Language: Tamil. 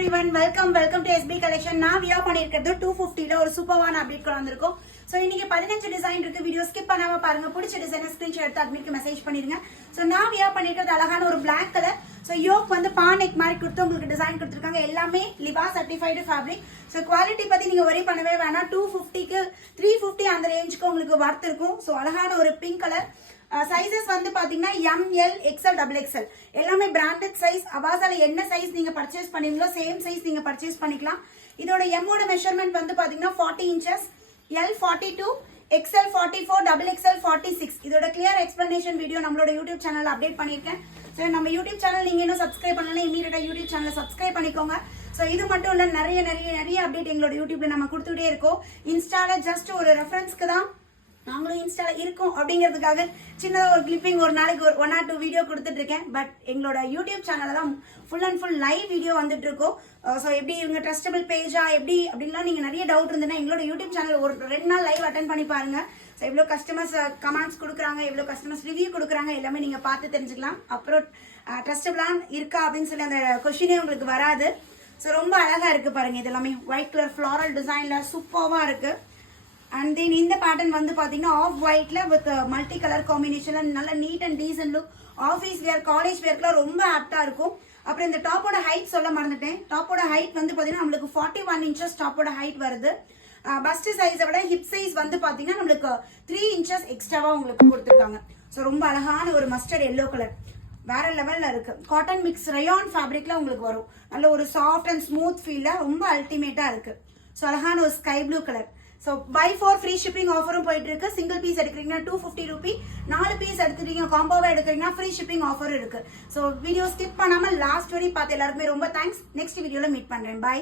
everyone, welcome to SB collection. நான் வியா பண்ணியிருக்கிறது 250ல ஒரு சூப்பரான அப்டேட் கொண்டு வந்திருக்கோம். ஸோ இன்னைக்கு 15 டிசைன் இருக்கு. வீடியோ ஸ்கிப் பண்ணாம பாருங்க. பிடிச்ச டிசைனை ஸ்கிரீன்ஷாட் எடுத்து அட்மிட்க்கு மெசேஜ் பண்ணிருங்க. ஸோ நான் வியா பண்ணியிருக்கிறது அழகான ஒரு பிளாக் கலர். ஸோ யோக் வந்து பானெக் மாதிரி கொடுத்து உங்களுக்கு டிசைன் கொடுத்துருக்காங்க. எல்லாமே லிபா சர்டிஃபைடு ஃபேப்ரிக். ஸோ குவாலிட்டி பத்தி நீங்க ஒரே பண்ணவே வேணாம். 250க்கு 350 அந்த ரேஞ்சுக்கு உங்களுக்கு வர்த் இருக்கும். ஸோ அழகான ஒரு பிங்க் கலர். சைஸஸ் வந்து பாத்தீங்கன்னா ML XL XXL எல்லாமே பிராண்டட் சைஸ். அவாசால என்ன சைஸ் நீங்க பர்ச்சேஸ் பண்ணீங்களோ சேம் சைஸ் நீங்க பர்ச்சேஸ் பண்ணிக்கலாம். இதோட எம்மோட மெஷர்மெண்ட் வந்து பாத்தீங்கன்னா 40 inches, L 42, XL 44, XXL 46. இதோட கிளியர் எக்ஸ்பிளனேஷன் வீடியோ நம்மளோட யூடியூப் சேனல்ல அப்டேட் பண்ணிருக்கேன். ஸோ நம்ம யூடியூப் சேனல் நீங்க இன்னும் சப்ஸ்கிரைப் பண்ணலாம், இமீடியட்டா யூடியூப் சேனலை சப்ஸ்கிரைப் பண்ணிக்கோங்க. ஸோ இது மட்டும் இல்ல, நிறைய அப்டேட் எங்களோட யூடியூப்ல நம்ம கொடுத்துட்டே இருக்கோம். இன்ஸ்டால ஜஸ்ட் ஒரு ரெஃபரன்ஸ்க்கு தான் நாங்களும் இன்ஸ்டால இருக்கோம் அப்படிங்கிறதுக்காக சின்னதாக ஒரு கிளிப்பிங் ஒரு நாளைக்கு ஒரு 1 or 2 வீடியோ கொடுத்துட்டு இருக்கேன். பட் எங்களோட யூடியூப் சேனல்ல தான் full and full live video வந்துட்டு இருக்கோம். ஸோ எப்படி இவங்க ட்ரஸ்டபிள் பேஜா எப்படி அப்படின்லாம் நீங்க நிறைய டவுட் இருந்ததுன்னா எங்களோட யூடியூப் சேனல் ஒரு 2 நாள் லைவ் அட்டன் பண்ணி பாருங்க. ஸோ எவ்வளோ கஸ்டமர்ஸ் கமெண்ட்ஸ் கொடுக்குறாங்க, எவ்வளோ கஸ்டமர்ஸ் ரிவ்யூ கொடுக்குறாங்க, எல்லாமே நீங்க பார்த்து தெரிஞ்சுக்கலாம். அப்புறம் ட்ரஸ்டபிளான் இருக்கா அப்படின்னு சொல்லி அந்த கொஸ்டினே உங்களுக்கு வராது. ஸோ ரொம்ப அழகா இருக்கு பாருங்க. இது எல்லாமே ஒயிட் கலர் ஃபிளாரல் டிசைன்ல சூப்பர்வா இருக்கு. அண்ட் தென் இந்த பேட்டர்ன் வந்து பாத்தீங்கன்னா ஆஃப் ஒயிட்ல வித் மல்டி கலர் காம்பினேஷன்ல நல்ல neat and decent look. Office wear, college வேர்க்குலாம் ரொம்ப ஆப்டா இருக்கும். அப்புறம் இந்த டாப்போட ஹைட் சொல்ல மறந்துட்டேன். டாப்போட ஹைட் வந்து பாத்தீங்கன்னா நம்மளுக்கு 41 inches டாப்போட ஹைட் வருது. பஸ்ட் சைஸை விட ஹிப் சைஸ் வந்து பாத்தீங்கன்னா நம்மளுக்கு 3 inches எக்ஸ்ட்ராவா உங்களுக்கு கொடுத்துருக்காங்க. ஸோ ரொம்ப அழகான ஒரு மஸ்டர்ட் எல்லோ கலர் வேற லெவல்ல இருக்கு. காட்டன் மிக்ஸ் ரயான் ஃபேப்ரிக்ல உங்களுக்கு வரும். நல்ல ஒரு சாஃப்ட் அண்ட் ஸ்மூத் ஃபீல்ல ரொம்ப அல்டிமேட்டா இருக்கு. ஸோ அழகான ஒரு sky blue colour. So buy 4 free shipping ஆஃபரும் போயிட்டு இருக்கு. சிங்கிள் பீஸ் எடுக்கிறீங்கன்னா 250 ரூபி, 4 பீஸ் எடுத்துட்டீங்க காம்போவா எடுக்கிறீங்கன்னா ஃப்ரீ ஷிப்பிங் ஆஃபர் இருக்கு. ஸோ வீடியோ ஸ்கிப் பண்ணாம லாஸ்ட் வரை பார்த்து எல்லாருக்குமே ரொம்ப தேங்க்ஸ். நெக்ஸ்ட் வீடியோல மீட் பண்றேன். பை.